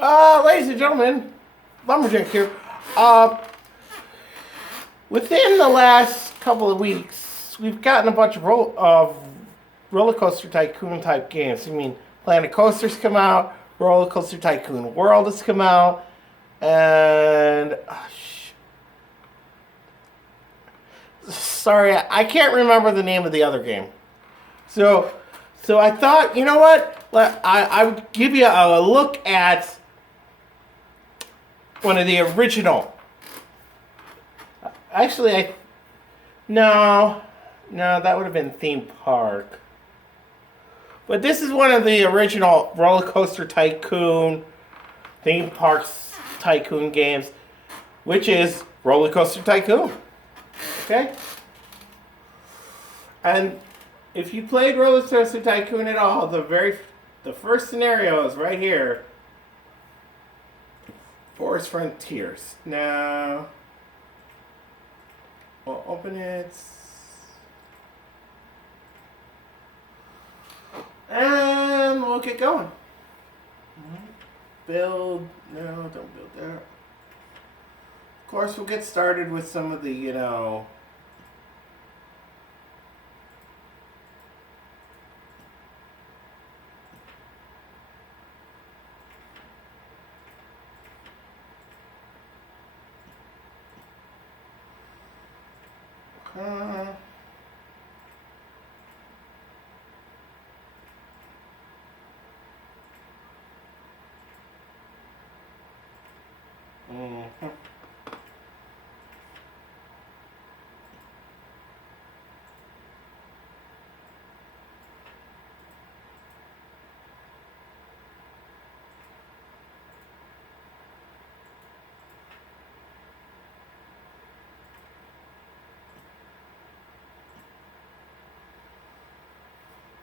Ladies and gentlemen, Lumberjack here. Uh, Within the last couple of weeks, we've gotten a bunch of roller coaster tycoon type games. I mean, Planet Coasters come out, Roller Coaster Tycoon World has come out, and sorry, I can't remember the name of the other game. So, so I thought, you know what? I would give you a look at one of the original. Actually, no, that would have been Theme Park. But this is one of the original Roller Coaster Tycoon Theme Parks Tycoon games, which is Roller Coaster Tycoon. Okay? And if you played Roller Coaster Tycoon at all, the first scenario is right here. Forest Frontiers. Now, we'll open it. And we'll get going. Build. No, don't build that. Of course, we'll get started with some of the,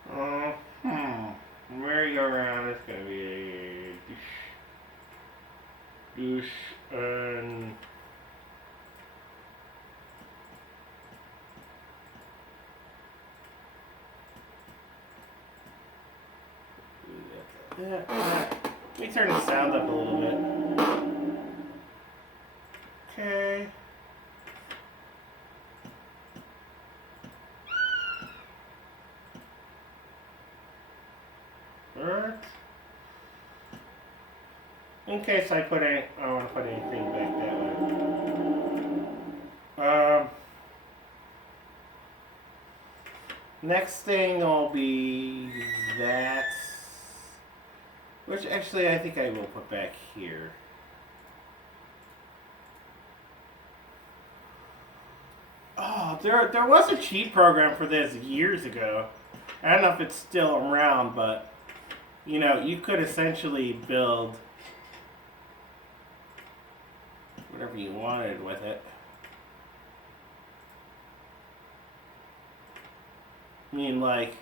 Uh, mhm. Merry-go-round is going to be a douche, and let me turn the sound up a little bit. Okay. Alright. In case I want to put anything back that way. Next thing will be that, which actually I think I will put back here. Oh, there was a cheat program for this years ago. I don't know if it's still around, but you could essentially build whatever you wanted with it. I mean, like,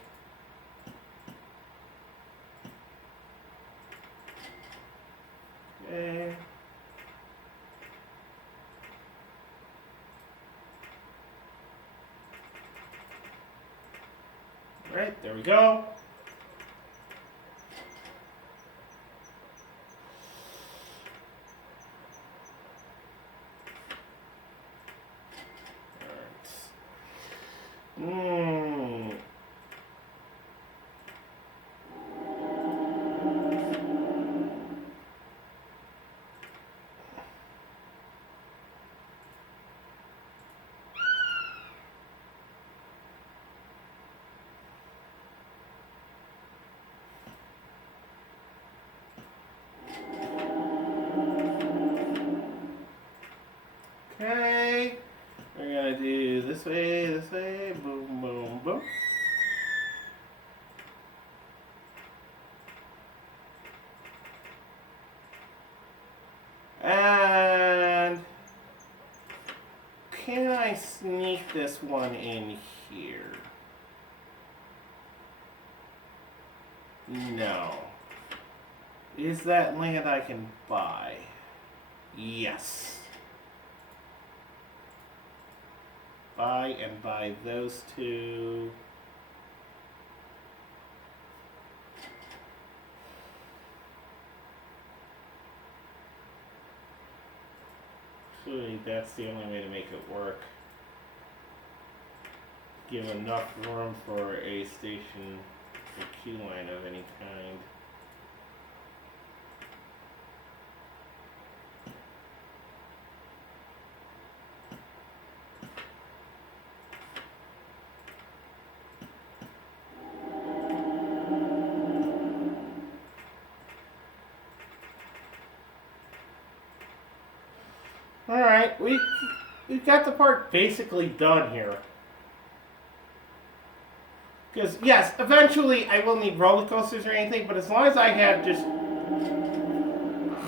okay. Right, there we go. Okay, we're gonna do this way, boom, boom, boom. And can I sneak this one in here? No. Is that land I can buy? Yes. Buy those two. Actually, that's the only way to make it work. Give enough room for a station, a queue line of any kind. Alright, we've got the part basically done here. Because, yes, eventually I will need roller coasters or anything, but as long as I have just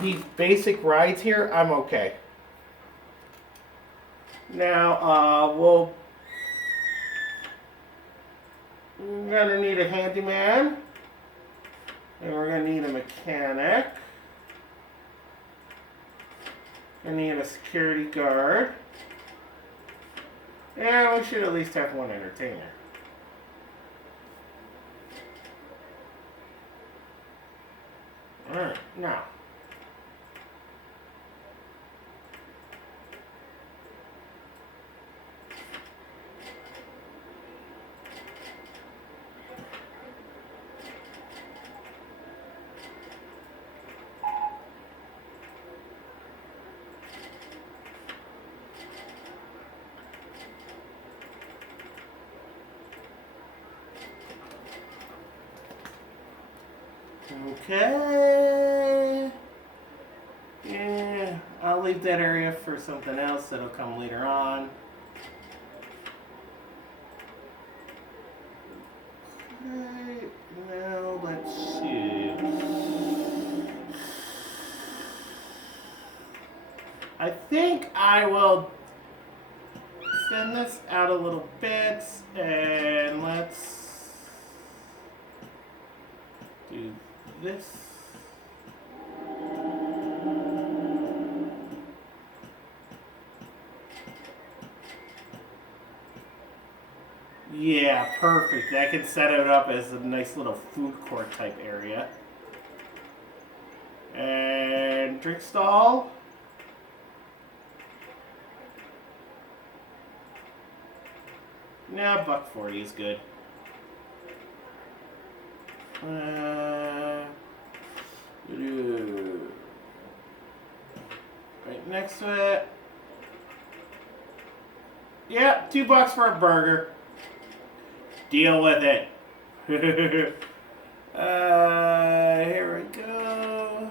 these basic rides here, I'm okay. Now, we're gonna need a handyman, and we're gonna need a mechanic. I need a security guard. And we should at least have one entertainer. Alright, now. Okay. Yeah, I'll leave that area for something else that'll come later on. Okay, now let's see. I think I will extend this out a little bit, and let's do this. Yeah, perfect. I can set it up as a nice little food court type area. And drink stall. Nah, $1.40 is good. Right next to it. Yeah, $2 for a burger. Deal with it. Here we go.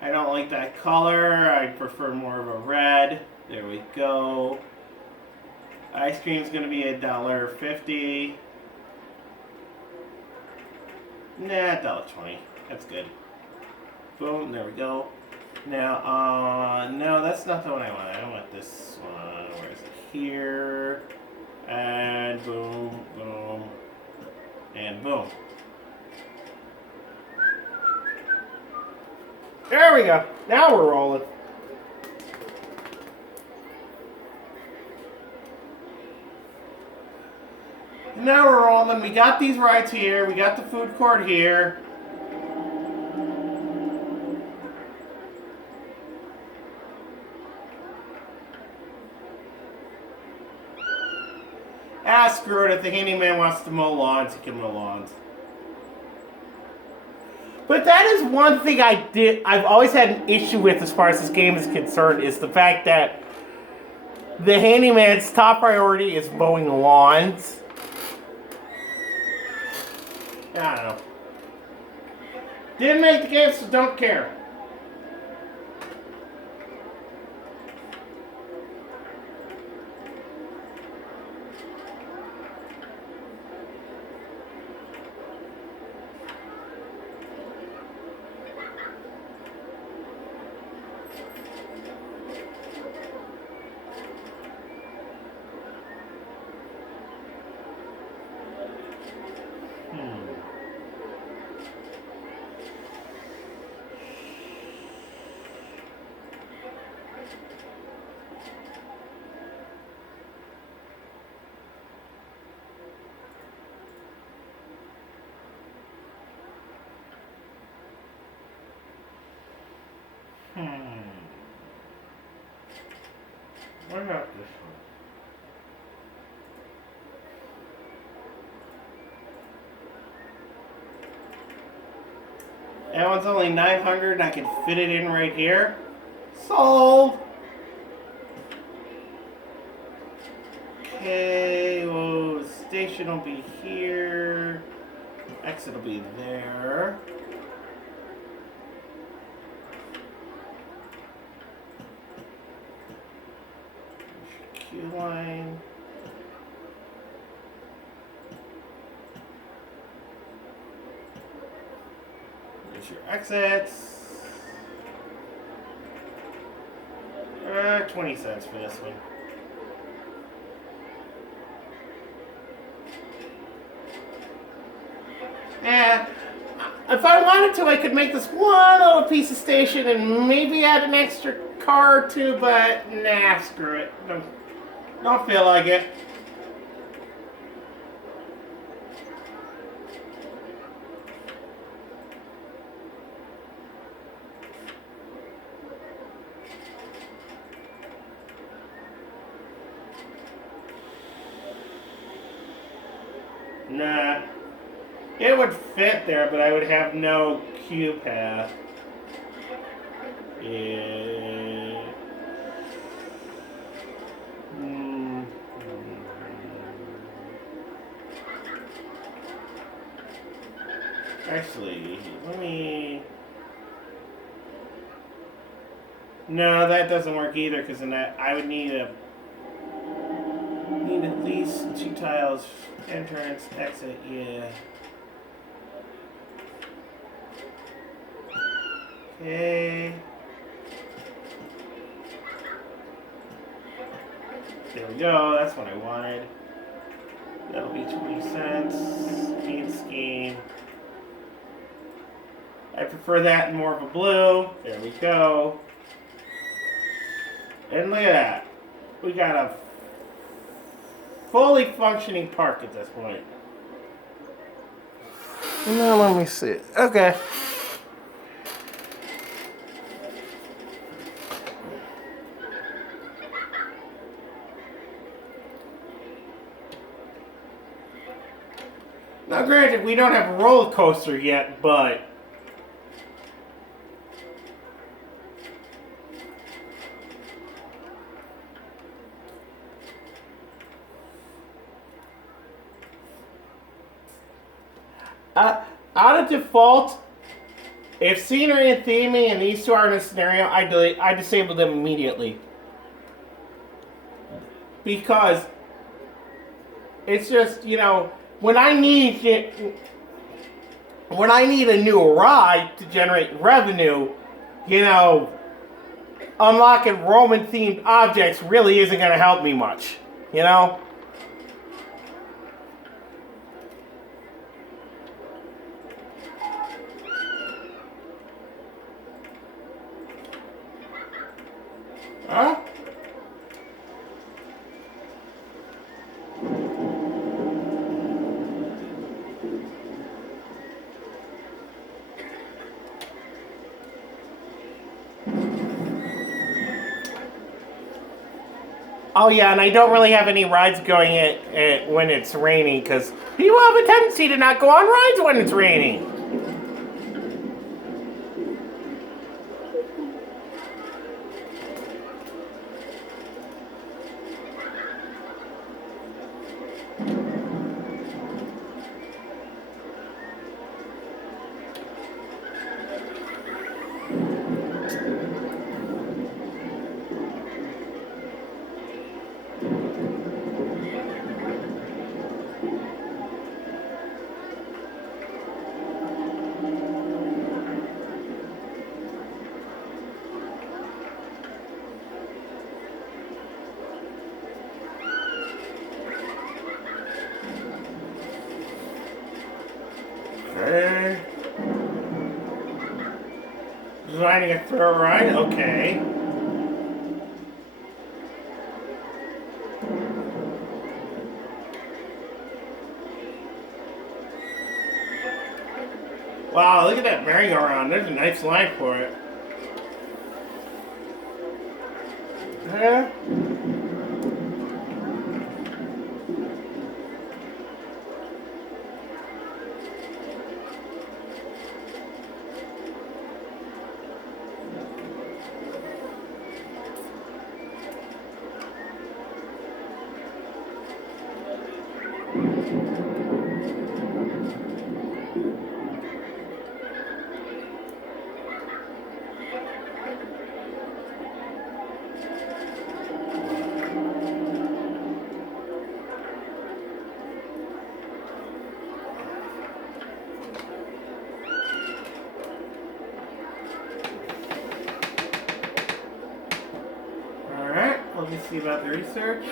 I don't like that color. I prefer more of a red. There we go. Ice cream's gonna be $1.50. Nah, $1.20. That's good. Boom, there we go. Now, no, that's not the one I want. I want this one. Where is it? Here. And boom, boom, and boom. There we go. Now we're rolling. Now we're rolling. We got these rides here. We got the food court here. Ah, screw it. If the handyman wants to mow lawns, he can mow lawns. But that is one thing I've always had an issue with as far as this game is concerned, is the fact that the handyman's top priority is mowing lawns. I don't know. Didn't make the game, so don't care. Why not this one? That one's only 900 and I can fit it in right here. Sold! Okay, well, the station will be here. Exit will be there. Queue line. There's your exits. 20 cents for this one. If I wanted to, I could make this one little piece of station and maybe add an extra car or two, but nah, screw it. Don't feel like it. Nah. It would fit there, but I would have no queue path. Yeah. Actually, let me... No, that doesn't work either, because then I would need at least 2 tiles. Entrance, exit, yeah. Okay. There we go, that's what I wanted. That'll be 20 cents. Paint scheme. I prefer that in more of a blue. There we go. And look at that. We got a fully functioning park at this point. Now let me see. Okay. Now granted, we don't have a roller coaster yet, but out of default, if scenery and theming and these two are in a scenario, I disable them immediately. Because it's just, you know, when I need a new ride to generate revenue, you know, unlocking Roman themed objects really isn't going to help me much, you know? Huh? Oh yeah, and I don't really have any rides going when it's raining, because people have a tendency to not go on rides when it's raining. Okay. Designing a throw ride, okay. Wow, look at that merry-go-round. There's a nice line for it. Yeah. see about the research.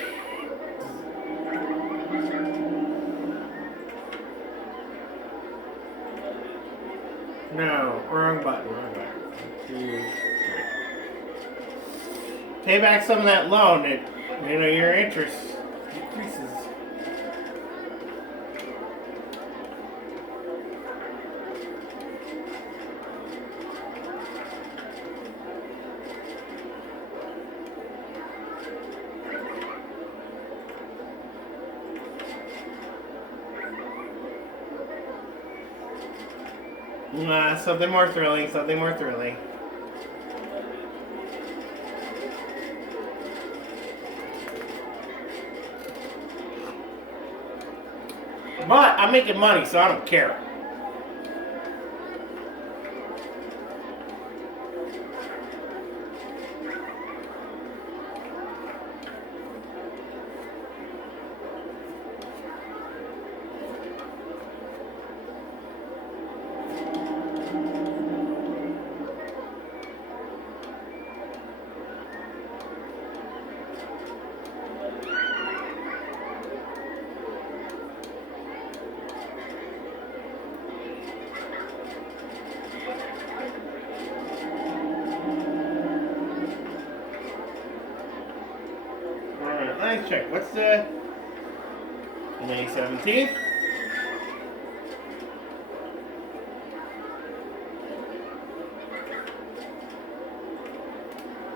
No, wrong button, wrong button. 1, 2, 3. Pay back some of that loan. Your interest decreases. Something more thrilling, something more thrilling. But I'm making money, so I don't care. Let's check. What's the May 17th?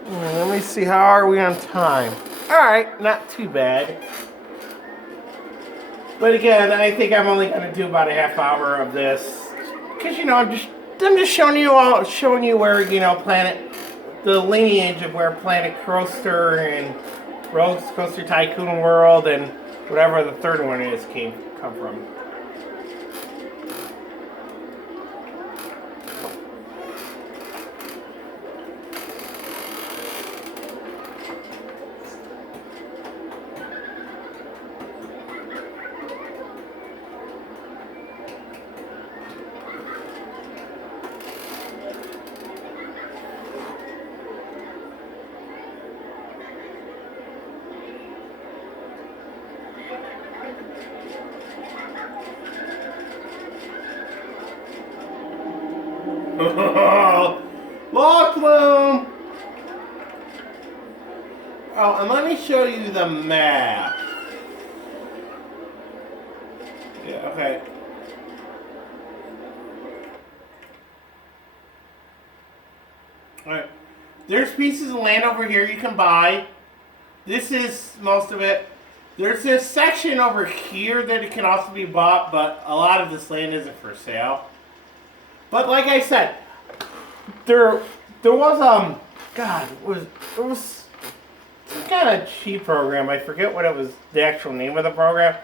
Let me see. How are we on time? All right, not too bad. But again, I think I'm only going to do about a half hour of this because I'm just showing you where the lineage of where Planet Coaster and Roller Coaster Tycoon World and whatever the third one is come from. Lock Bloom! Oh, and let me show you the map. Yeah, okay. Alright. There's pieces of land over here you can buy. This is most of it. There's this section over here that it can also be bought, but a lot of this land isn't for sale. But like I said, there was it was some kind of cheap program. I forget what it was, the actual name of the program.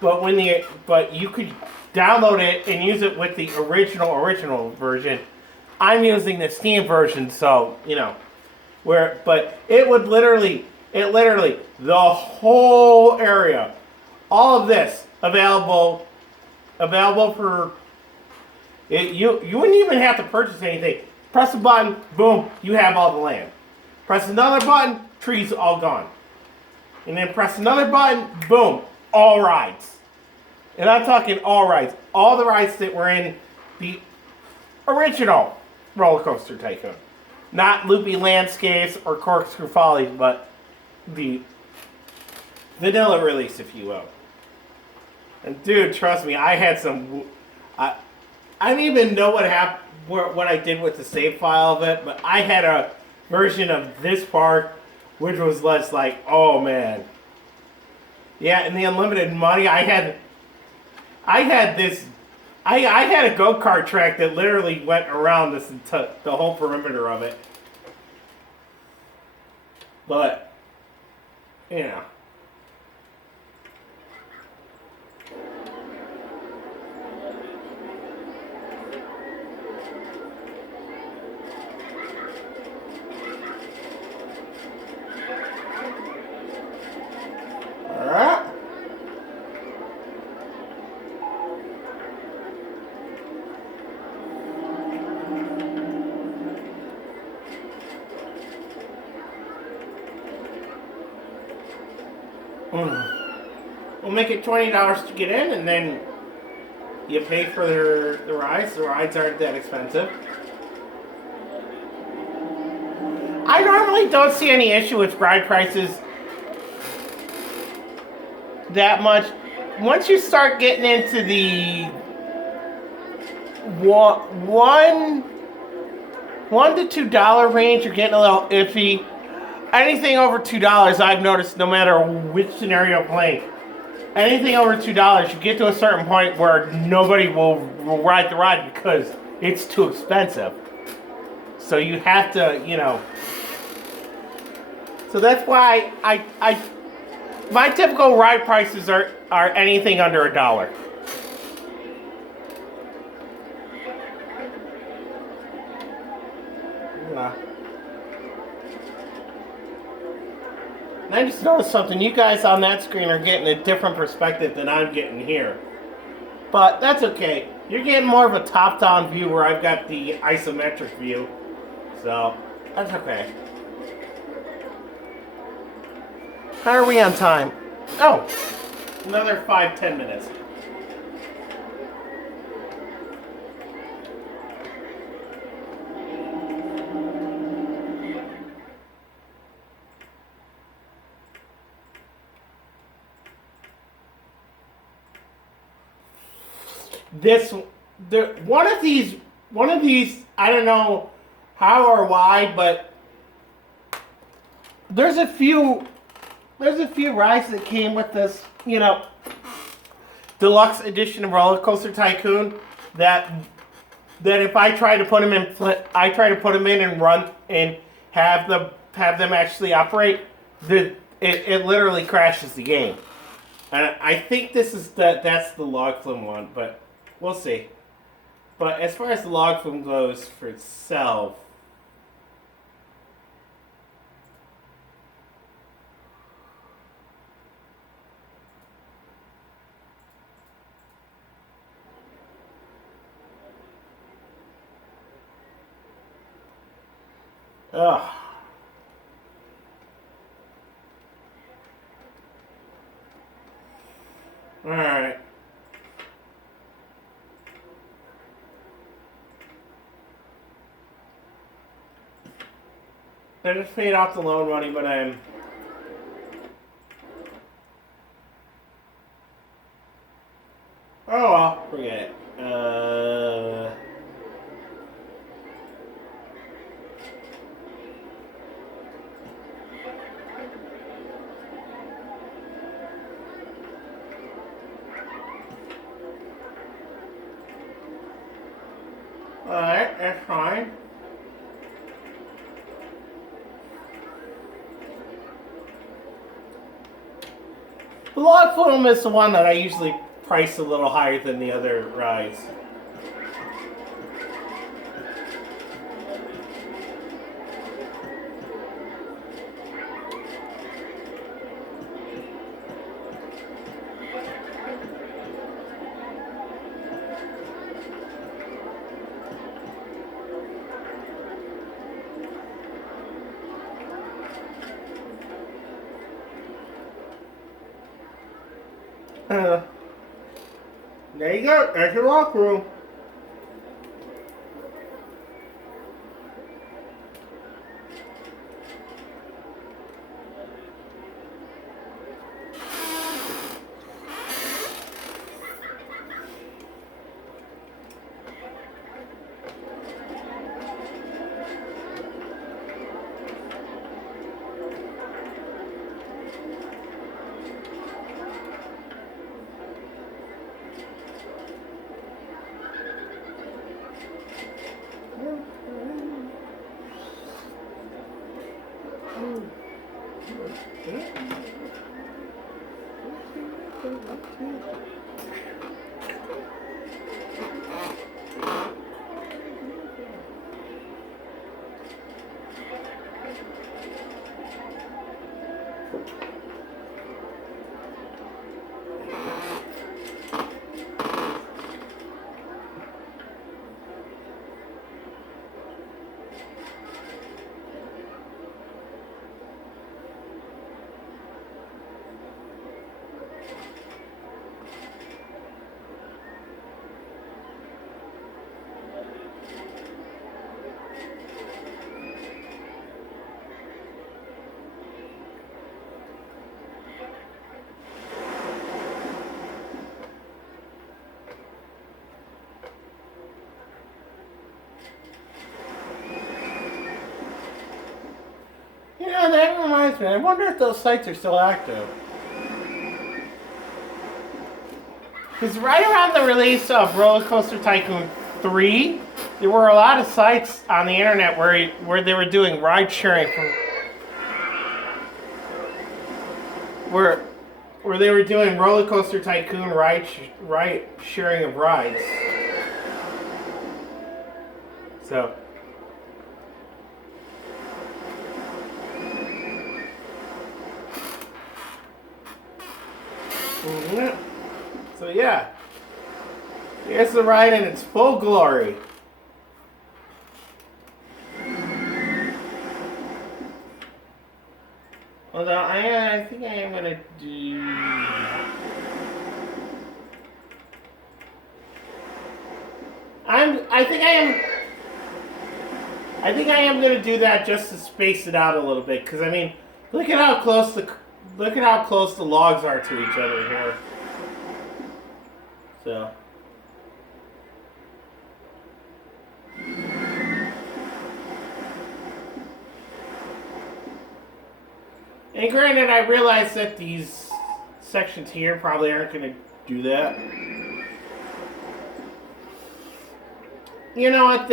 But you could download it and use it with the original version. I'm using the Steam version, so but it literally the whole area, all of this available for. You wouldn't even have to purchase anything. Press a button, boom, you have all the land. Press another button, trees all gone. And then press another button, boom, all rides. And I'm talking all rides. All the rides that were in the original Roller Coaster Tycoon. Not Loopy Landscapes or Corkscrew Follies, but the vanilla release, if you will. And dude, trust me, I had some... I don't even know what happened, what I did with the save file of it, but I had a version of this park, which was less like, oh man. Yeah, and the unlimited money, I had a go-kart track that literally went around the whole perimeter of it. But, Alright. We'll make it $20 to get in, and then you pay for the rides. The rides aren't that expensive. I normally don't see any issue with ride prices that much. Once you start getting into the $1 to $2 range, you're getting a little iffy. Anything over $2, I've noticed, no matter which scenario you're playing, anything over $2, you get to a certain point where nobody will ride the ride because it's too expensive. So you have to, So that's why my typical ride prices are anything under $1. Yeah. And I just noticed something. You guys on that screen are getting a different perspective than I'm getting here. But that's okay. You're getting more of a top-down view where I've got the isometric view. So, that's okay. How are we on time? Oh, another 5-10 minutes. One of these, I don't know how or why, but there's a few rides that came with this, deluxe edition of Roller Coaster Tycoon that if I try to put them in, and run and have them actually operate, it literally crashes the game. And I think that's the log flume one, but we'll see. But as far as the log flume goes for itself, ugh. Alright. I just paid off the loan money, but I'm... Oh well, forget it. Alright, that's fine. The log flume is the one that I usually price a little higher than the other rides. There you go. There's your walk room. that reminds me. I wonder if those sites are still active. Because right around the release of Roller Coaster Tycoon 3, there were a lot of sites on the internet where they were doing ride sharing where they were doing Roller Coaster Tycoon ride sharing of rides. So. So yeah, here's the ride in its full glory. Although I think I am gonna do. I think I am gonna do that just to space it out a little bit, because I mean, look at how close the logs are to each other here. So. And granted, I realize that these sections here probably aren't going to do that. You know what,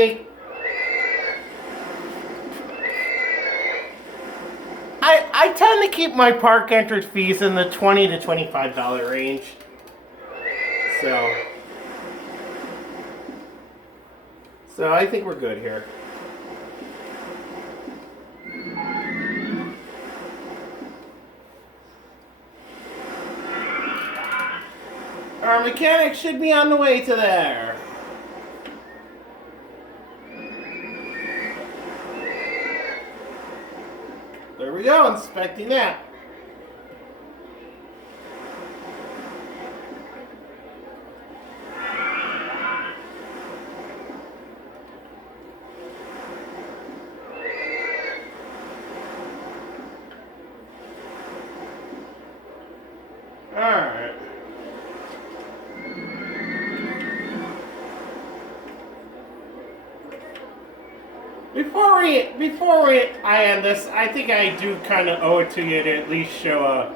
I tend to keep my park entrance fees in the $20 to $25 range. So I think we're good here. Our mechanic should be on the way to there. There we go, inspecting that. Alright. Before I end this, I think I do kind of owe it to you to at least show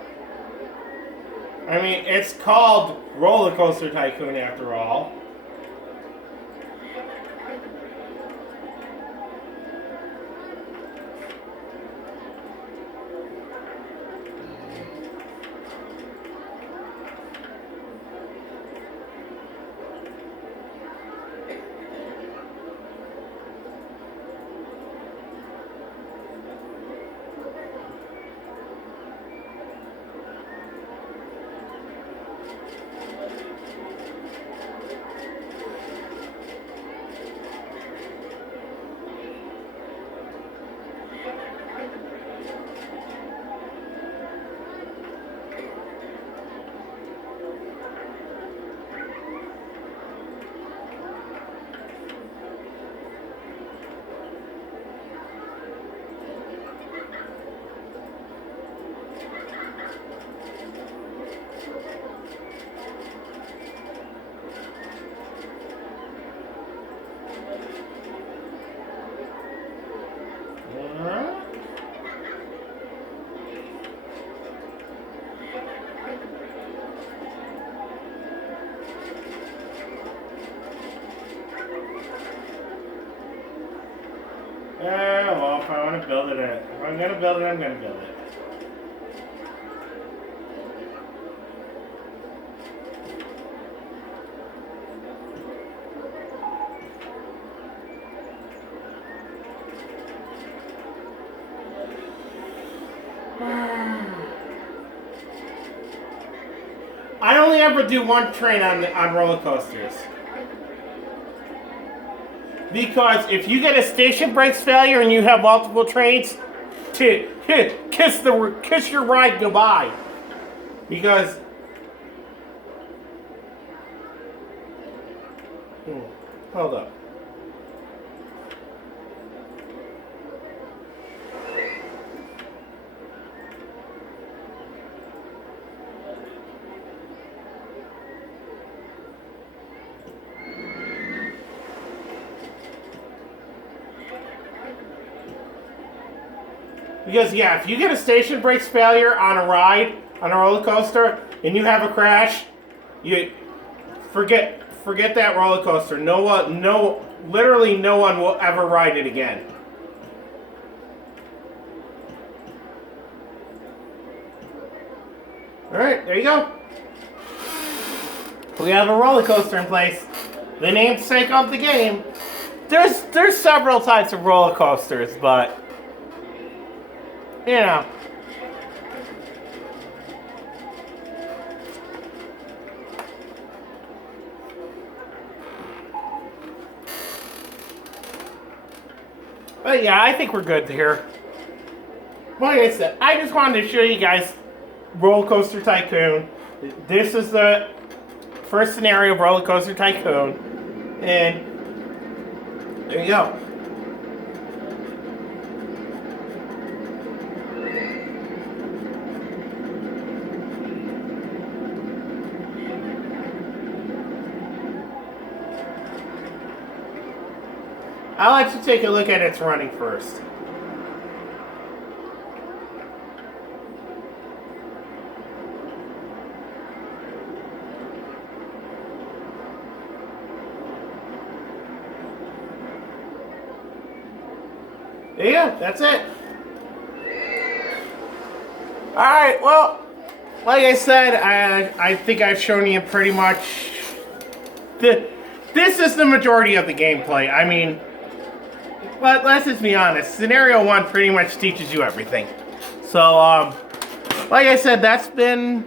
I mean, it's called Roller Coaster Tycoon after all. Well, if I want to build it, if I'm going to build it, I'm going to build it. I only ever do one train on roller coasters. Because if you get a station brakes failure and you have multiple trains, kiss your ride goodbye. Because hold up. Because yeah, if you get a station brakes failure on a ride on a roller coaster and you have a crash, you forget that roller coaster. Literally no one will ever ride it again. All right, there you go. We have a roller coaster in place. The namesake of the game. There's several types of roller coasters, but you know. But yeah, I think we're good here. Like I said, I just wanted to show you guys Roller Coaster Tycoon. This is the first scenario of Roller Coaster Tycoon. And there you go. I like to take a look at its running first. Yeah, that's it. Alright, well, like I said, I think I've shown you pretty much this is the majority of the gameplay. I mean, let's just be honest. Scenario 1 pretty much teaches you everything. So, like I said, that's been